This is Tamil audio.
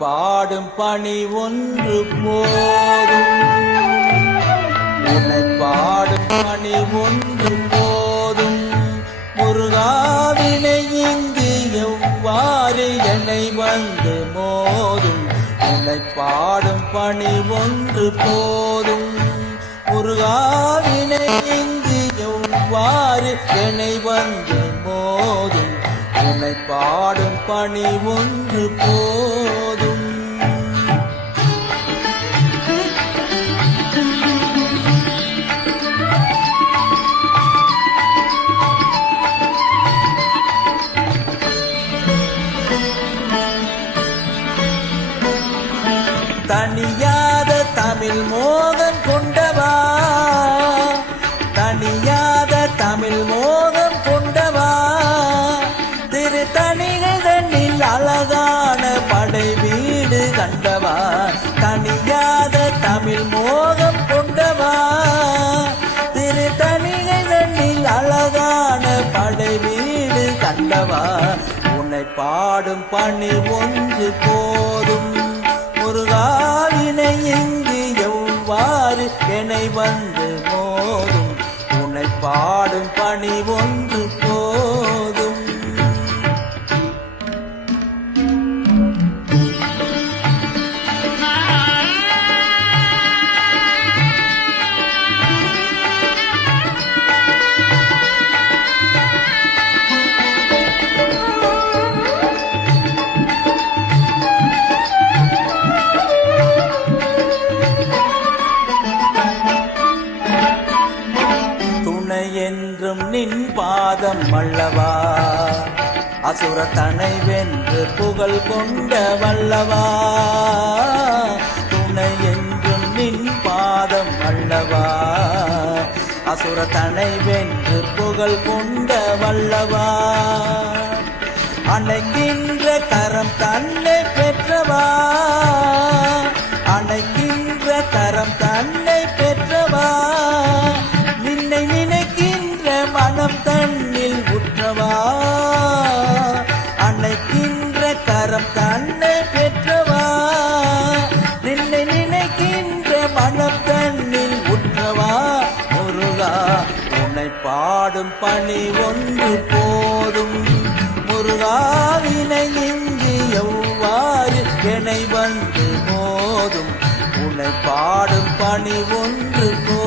பாடும் பணி ஒன்று போதும். உன்னை பாடும் பணி ஒன்று போதும். முருகாவினை இங்கு எவ்வாறு என்னை வந்து மோதும். உன்னை பாடும் பணி ஒன்று போதும். முருகாவினை இங்கு எவ்வாறு என்னை வந்து மோதும். உன்னை பாடும் பணி ஒன்று போதும். தனியாத தமிழ் மோகம் கொண்டவா, தனியாத தமிழ் மோகம் கொண்டவா, திரு தனிகள் தன்னில் அழகான படை வீடு கண்டவா. தனியாத தமிழ் மோகம் கொண்டவா, திரு தனிகள் தன்னில் அழகான படை வீடு கண்டவா. உன்னை பாடும் பணி ஒன்று போதும். முருகாவினை இங்கு எவ்வாறு என்னை வந்து மோதும். உன்னை பாடும் பணி ஒன்று போதும். என்றும் நின் பாதம் அல்லவா, அசுர தனை வென்று புகழ் கொண்ட வல்லவா. துணை என்றும் நின் பாதம் அல்லவா, அசுர தனை வென்று புகழ் கொண்ட வல்லவா. அணைக்கின்ற கரம் தன்னை பெற்றவா, அணைக்கின்ற கரம் தன்னை பெற்றவா. நின்னை நினைக்கின்ற மனம் தன்னில் உற்றவா, அணைக்கின்ற கரம் தன்னை பெற்றவா. நின்னை நினைக்கின்ற மனம் தன்னில் உற்றவா. முருகா உன்னை பாடும் பணி ஒன்று போதும். முருகாவினை இங்கு எவ்வாறு என்னை வந்து மோதும். உன்னை பாடும் பணி ஒன்று போதும்.